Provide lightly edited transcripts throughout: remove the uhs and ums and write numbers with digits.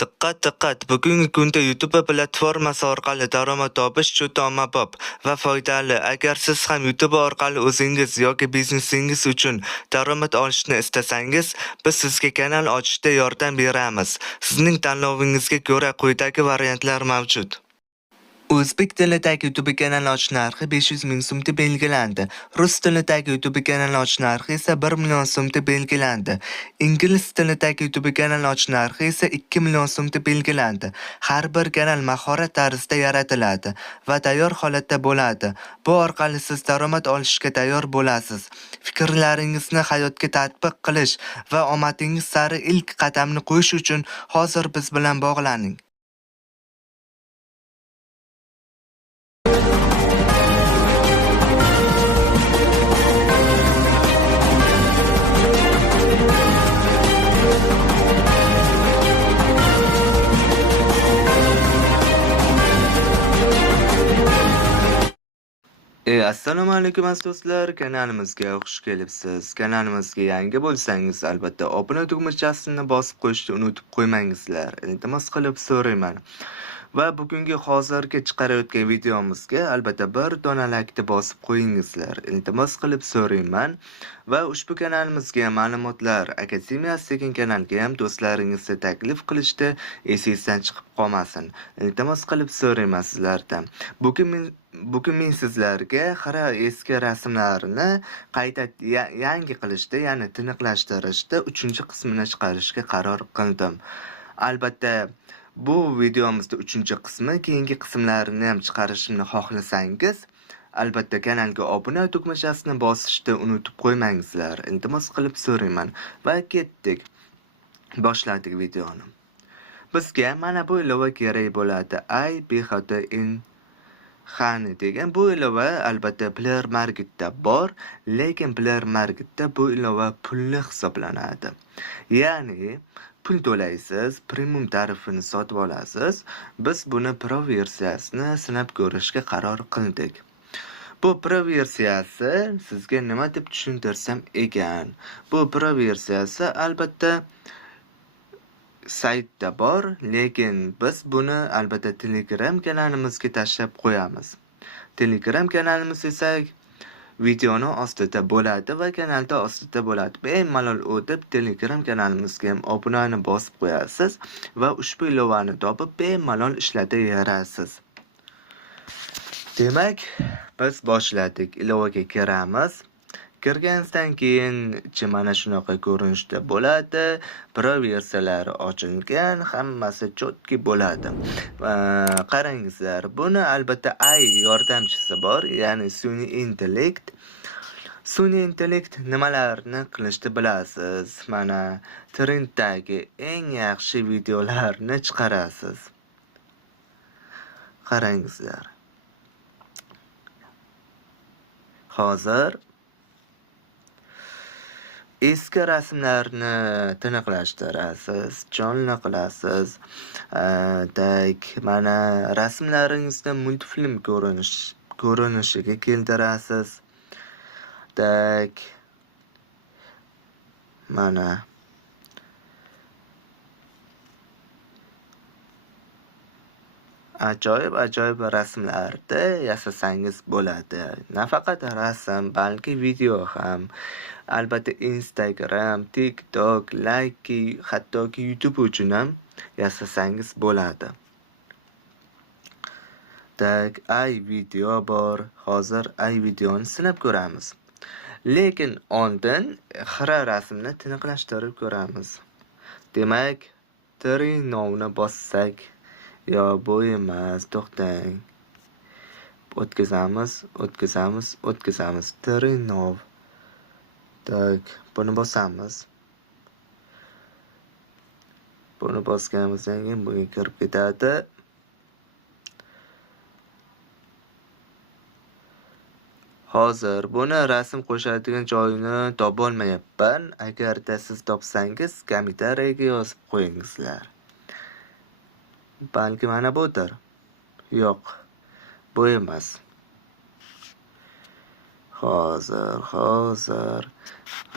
Diqqat diqqat! Bugungi kunda YouTube platformasi orqali daromad topish juda ommabop va foydali. Agar siz ham YouTube orqali o'zingiz yoki biznesingiz uchun daromad olishni istasangiz, biz sizga kanal ochishda yordam beramiz. Sizning tanlovingizga ko'ra quyidagi variantlar mavjud. O'zbek tilidagi YouTube kanal ochish narxi 500 ming so'mda belgilandi. Rus tilidagi YouTube kanal ochish narxi esa 1 million so'mda belgilandi. Ingliz tilidagi YouTube kanal ochish narxi esa 2 million so'mda belgilandi. Har bir kanal mahorat tarzida yaratiladi va tayyor holatda bo'ladi. Bu orqali siz daromad olishga tayyor bo'lasiz. Fikrlaringizni hayotga tatbiq qilish va omadingiz sari ilk qadamni qo'yish uchun hozir biz bilan bog'laning. Assalomu alaykum aziz do'stlar, kanalimizga xush kelibsiz. Kanalimizga yangi bo'lsangiz, albatta obuna tugmachasini bosib qo'yishni unutib qo'ymangizlar. Iltimos qilib so'rayman. Va bugungi hozirgi chiqarayotgan videomizga albatta bir dona laykni bosib qo'yingizlar. Iltimos qilib so'rayman. Va ushbu kanalimizga ma'lumotlar akademiyasi degan kanalga ham do'stlaringizni taklif qilishda esingizdan chiqib qolmasin. Iltimos qilib so'rayman sizlardan. Bugun men sizlarga xira eski rasmlarni qayta yangi qilishda, ya'ni tiniqlashtirishda 3-qismini chiqarishga qaror qildim. Albatta bu videomizda 3-qismi, keyingi qismlarini ham chiqarishimni xohlasangiz, albatta kanalga obuna tugmachasini bosishni unutib qo'ymangizlar. Iltimos qilib so'rayman va ketdik. Boshladik videoni. Bizga mana bu ilova kerak bo'ladi. iBHTN Xani degan bu ilova albatta Player Marketda bor, lekin Player Marketda bu ilova pulli hisoblanadi. Ya'ni pul to'laysiz, premium tarifini sotib olasiz. Biz buni pro versiyasini sinab ko'rishga qaror qildik. Bu pro versiyasi sizga nima deb tushuntirsam ekan. Bu pro versiyasi albatta saytda bor, lekin biz buni albatta Telegram kanalimizga tashlab qo'yamiz. Telegram kanalimiz esa videoni ostida bo'ladi va kanalda ostida bo'ladi. Bemalol o'tib Telegram kanalimizga ham obunani bosib qo'yasiz va ushbu ilovani topib bemalol ishlataverasiz. Demak, biz boshladik. Ilovaga kiramiz. Kirgandan keyin mana shunaqa ko'rinishda bo'ladi. Pro versiyalari ochilgan, hammasi chotki bo'ladi. Qarangizlar, buni albatta AI yordamchisi bor, ya'ni sun'iy intellekt. Sun'iy intellekt nimalarni qilishni bilasiz. Mana trenddagi eng yaxshi videolarni chiqarasiz. Qarangizlar. Hozir eski rasmlarni tiniqlashtirasiz, jonli qilasiz. Mana rasmlaringizni multfilm ko'rinishiga keltirasiz. Mana ajoyib rasmlarni yasasangiz bo'ladi. Nafaqat rasm, balki video ham. Albatta Instagram, TikTok, Like, hattoki YouTube uchun ham yasasangiz bo'ladi. iVideo bor. Hozir iVideoni sinab ko'ramiz. Lekin oldin xira rasmni tiniqlashtirib ko'ramiz. Demak, 3 nowni bossak, yo bu emas, to'xtang. O'tkazamiz. 3 now. Buni bosamiz. Buni bosganimizdan keyin bunga kirib ketadi. Hozir buni rasm qo'shadigan joyini topolmayapman. Agarda siz topsangiz, kommentariyaga yozib qo'yingizlar. Balki mana budir. Yo'q, bu emas. Hozir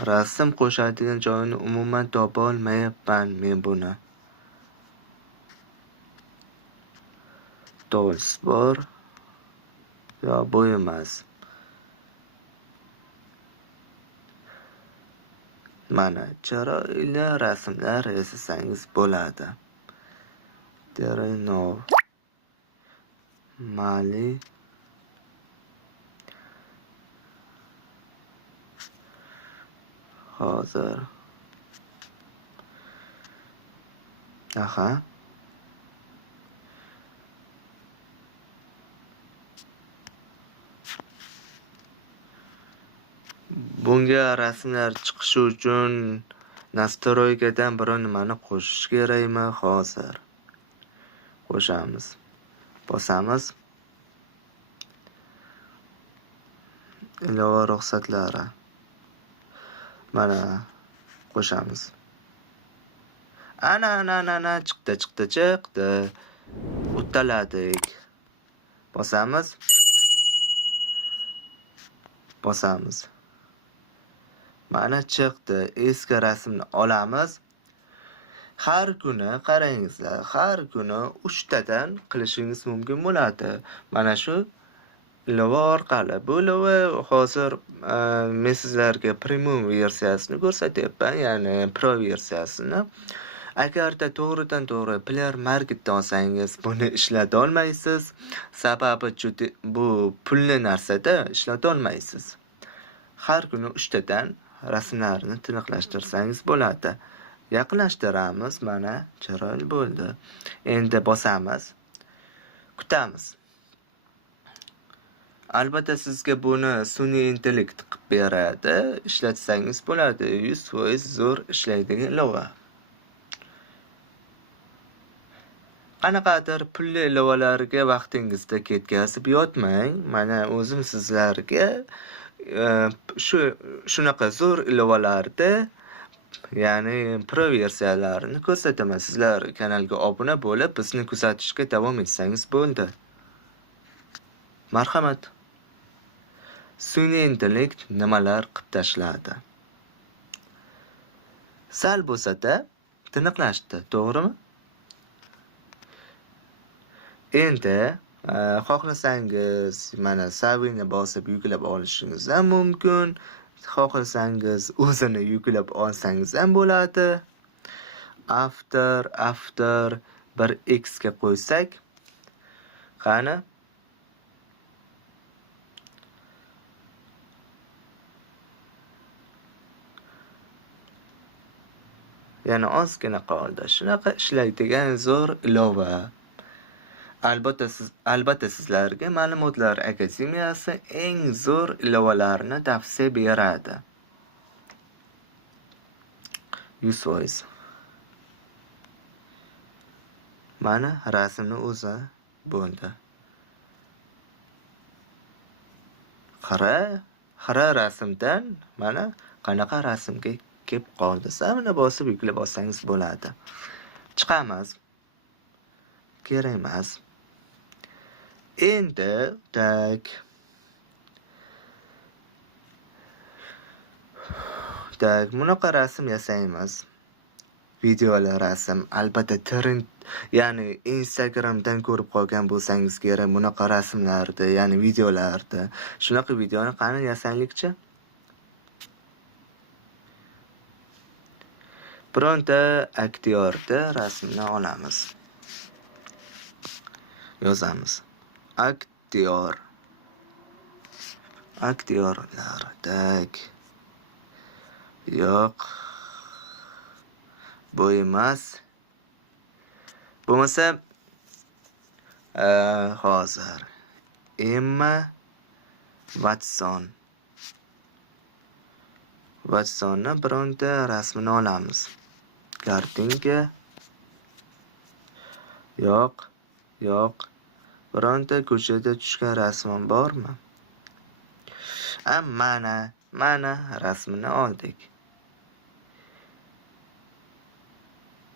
rasm qo'shadigan joyini umuman topa olmayapman men buni. to'g'risi bor. Yo, bu emas. Mana chiroyli rasmlar yasasangiz bo'ladi. Terenov Mali hozir. Aha. Bunga rasmlar chiqishi uchun nastroykadan biror nimani qo'shish kerakmi? Hozir qo'shamiz. Bosamiz. Ilova ruxsatlari. Mana qo'shamiz. Ana chiqdi. Uddaladik. Bosamiz. Mana chiqdi. Eski rasmni olamiz. Har kuni qarangizlar, har kuni 3 tadan qilishingiz mumkin bo'ladi. Mana shu ilova orqali. Bu ilova hozir men sizlarga premium versiyasini ko'rsatyapman, ya'ni pro versiyasini. Agarda to'g'ridan-to'g'ri Player Marketdan olsangiz, buni ishlata olmaysiz. Sababi juda bu pulli narsada ishlata olmaysiz. Har kuni 3 tadan rasmlarni tiniqlashtirsangiz bo'ladi. Yaqinlashtiramiz, mana chiroyli bo'ldi. Endi bosamiz. Kutamiz. Albatta sizga buni sun'iy intellekt qilib beradi. Ishlatsangiz bo'ladi. 100% zo'r ishlaydigan ilova. Qanaqadir pulli ilovalarga vaqtingizda ketkazib yotmang. Mana o'zim sizlarga shunaqa zo'r ilovalarda, ya'ni pro versiyalarini ko'rsataman. Sizlar kanalga obuna bo'lib, bizni kuzatishga davom etsangiz bo'ldi. Marhamat. Sun'iy intellekt nimalar qilib tashladi? Sal bo'lsa-da tiniqlashdi, to'g'rimi? Endi xohlasangiz mana savini bosib yuklab olishingiz ham mumkin. Xohlasangiz o'zini yuklab olsangiz ham bo'ladi. After bir x ga qo'ysak, qani? Yana ozgina qoldi. Shunaqa ishlaydigan zo'r ilova. Albatta sizlarga Ma'lumotlar akademiyasi eng zo'r ilovalarni tavsiya beradi. 100%. Mana rasmni o'zi bo'ldi. Xira rasmdan mana qanaqa rasmga kelib qoldi. Savini bosib yuklab olsangiz bo'ladi. Chiqamiz. Kerak emas. Endi bunaqa rasm yasaymiz. Videolar rasm, albatta trend, ya'ni Instagramdan ko'rib qolgan bo'lsangiz kerak bunaqa rasmlarni, ya'ni videolarni. Shunaqa videoni qani yasaylikchi? Bironta aktyorni rasmini olamiz. Yozamiz. Aktyorlar. Yo'q. Bu emas. Bo'lmasa hozir Emma Watsonni bironta rasmini olamiz. Kartinka. Yo'q. Bironta ko'chada tushgan rasmim bormi? Mana rasmini oldik.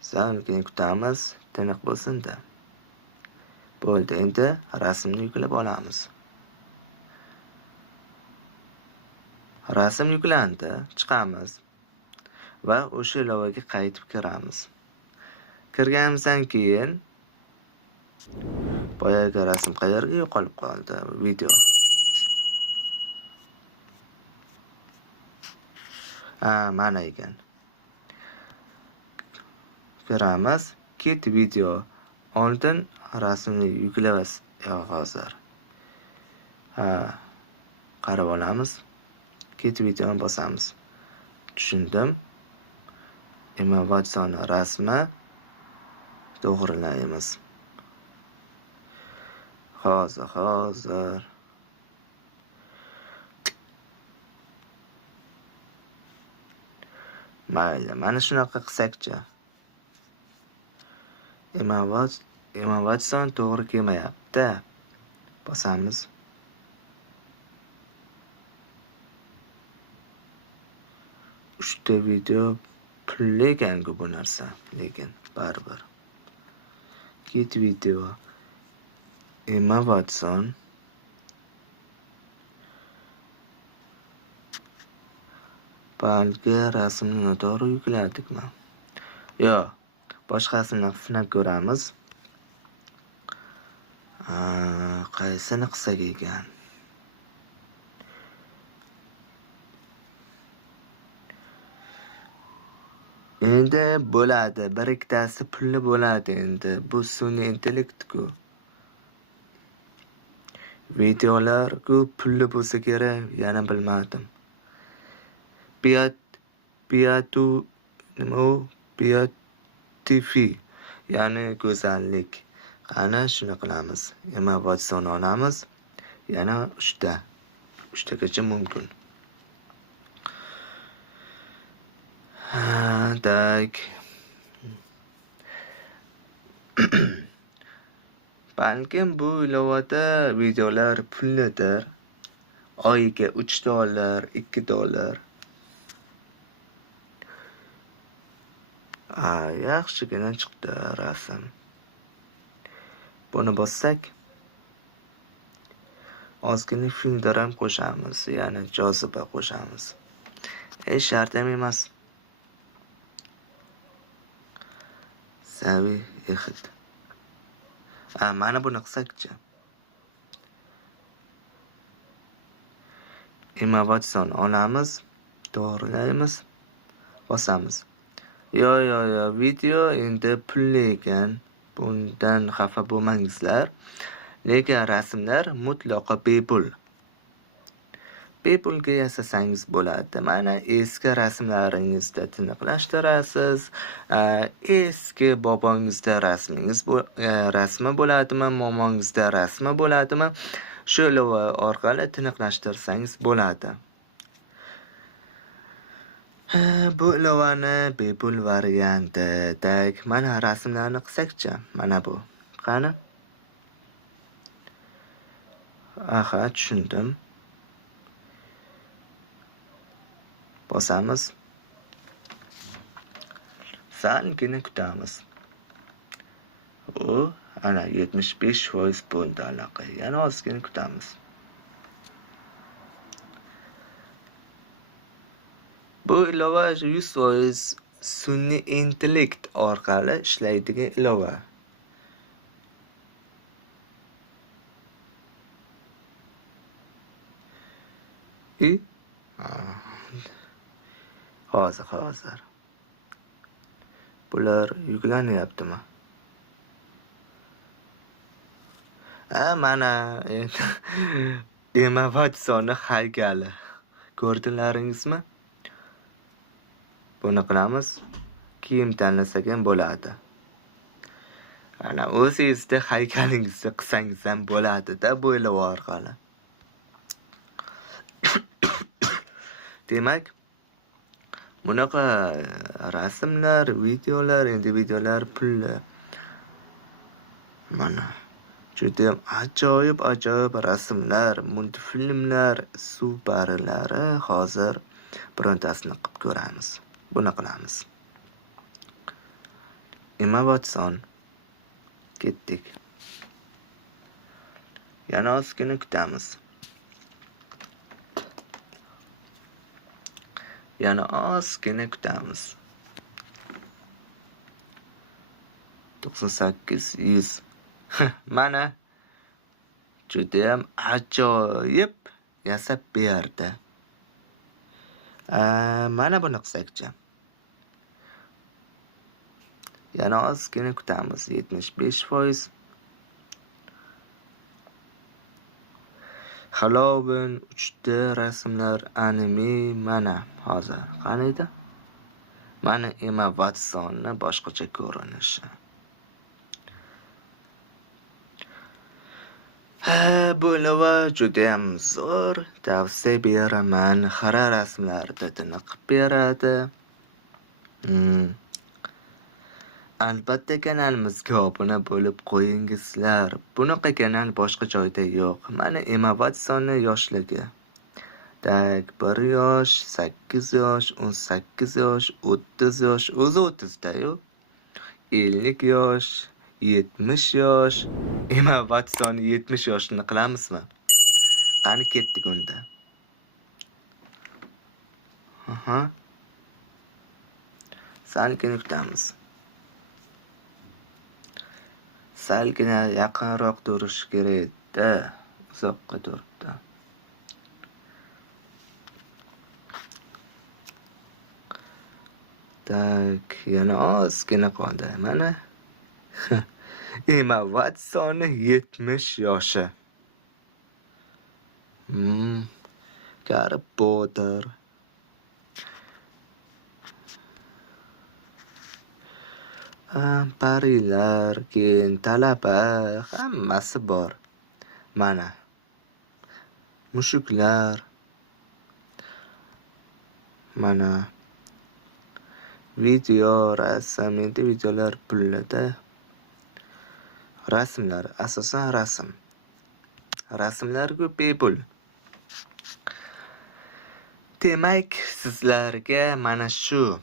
Sal kutamiz, tiniq bo'lsin-da. Bo'ldi, endi rasmni yuklab olamiz. Rasm yuklandi, chiqamiz va o'sha ilovaga qaytib kiramiz. Kirganimizdan keyin Boyagi rasm qayerga yo'qolib qoldi? Video. Mana ekan. Ko'ramiz. Kit video. Oldin rasmni yuklaymiz hozir. Qarab olamiz. Kit videoni bosamiz. Tushundim. Emma Watson rasmi to'g'rilaymiz. Hozir. Mayli, mana shunaqa qilsakchi. Emma Watson to'g'ri kelmayapti. Bosamiz. Uchta video pulli ekan-ku bu narsa, lekin baribir. Kit video. Emma Watson. Balki rasmni noto'g'ri yuklardikmi? Yo'q, boshqasini sinab ko'ramiz. Qaysini qilsak ekan? Endi bo'ladi, bir ikkitasi pulli bo'ladi endi. Bu sun'iy intellekt-ku. Videolar-ku pulli bo'lsa kerak, yana bilmadim. Beatifi, ya'ni go'zallik. Qani shuni qilamiz. Emma Watson olamiz. Yana 3tagacha mumkin. Tak. Balkim bu ilovada videolar pullidir. Oyiga $3, $2. Yaxshigina chiqdi rasm. Buni bossak, ozgina filtr ham qo'shamiz, ya'ni joziba qo'shamiz. Shart ham emas. Saviy exit. Mana buni qilsakchi. Emma Watson olamiz, to'g'rilaymiz, bosamiz. Yo, video endi pulli ekan. Bundan xafa bo'lmangizlar. Lekin rasmlar mutlaqo bepul. Bepulga yasasangiz bo'ladi. Mana eski rasmlaringizda tiniqlashtirasiz. Eski bobongizda rasmi bo'ladimi, momongizda rasmi bo'ladimi? Shu ilova orqali tiniqlashtirsangiz bo'ladi. Bu ilovani bepul varianti. Tak, mana rasmlarni qilsakchi. Mana bu. Qani? Tushundim. Bosamiz. Salgina kutamiz. Ana 75% bo'ldi aloqa. Yana ozgina kutamiz. Bu ilova 100% sun'iy intellekt orqali ishlaydigan ilova. Hozir. Bular yuklanyaptimi? Mana Emma Watson haykali. Ko'rdilaringizmi? Buni qilamiz. Kiyim tanlasak ham bo'ladi. Ana o'zingizda haykalingizni qilsangiz ham bo'ladi-da bu ilova orqali. Demak, bunaqa rasmlar, videolar pulli. Mana juda ajoyib rasmlar, multfilmlar, superlari hozir birontasini qilib ko'ramiz. Buni qilamiz. Emma Watson. Ketdik. Yana ozgina kutamiz. Yana ozgina kutamiz. 98 100. Mana judayam ajoyib yasab berdi. Mana buni qilsakchi. Yana ozgina kutamiz. 75%. Halloween 3D rasmlar anime mana hozir. Qani edi? Mana Emma Watsonning boshqacha ko'rinishi. Bu ilova judayam zo'r, tavsiya beraman. Xira rasmlarida tiniqib beradi. Albatta kanalimizga obuna bo'lib qo'yingizlar. Bunaqa kanal boshqa joyda yo'q. Mana Emma Watsonni yoshligi. Tak 1 yosh, 8 yosh, 18 yosh, 30 yosh, o'zi 30-da-yu. 50 yosh, 70 yosh. Emma Watson 70 yoshni qilamizmi? Qani ketdik unda. Salgina kutamiz. Salgina yaqinroq turish kerak-da. Uzoqqa turibdi. Tak, yana ozgina qoldi. Mana Emma Watson 70 yoshi. Garri Potter. Parilar, keyin talaba, hammasi bor. Mana mushuklar. Mana video, rasm, endi videolar pullada. Rasmlar, asosan rasm. Rasmlar-ku bepul. Demak, sizlarga mana shu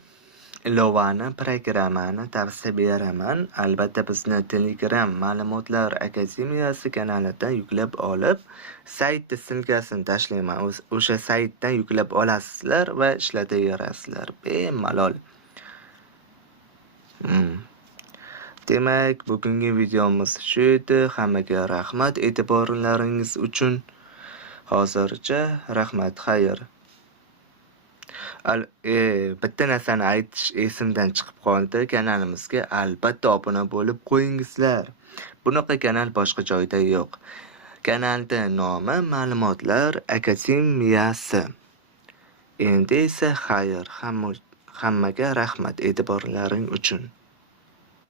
ilovani, programmani tavsiya beraman. Albatta bizni Telegram Ma'lumotlar akademiyasi kanalidan yuklab olib, saytda silkasini tashlayman. O'sha saytdan yuklab olasizlar va ishlataverasizlar bemalol. Demak, bugungi videomiz shu edi. Hammaga rahmat e'tiborlaringiz uchun. Hozircha rahmat, xayr. Bitta narsani aytish esimdan chiqib qoldi. Kanalimizga albatta obuna bo'lib qo'yingizlar. Bunaqa kanal boshqa joyda yo'q. Kanalda nomi Ma'lumotlar akademiyasi. Endi esa xayr. Hammaga rahmat e'tiborlaring uchun.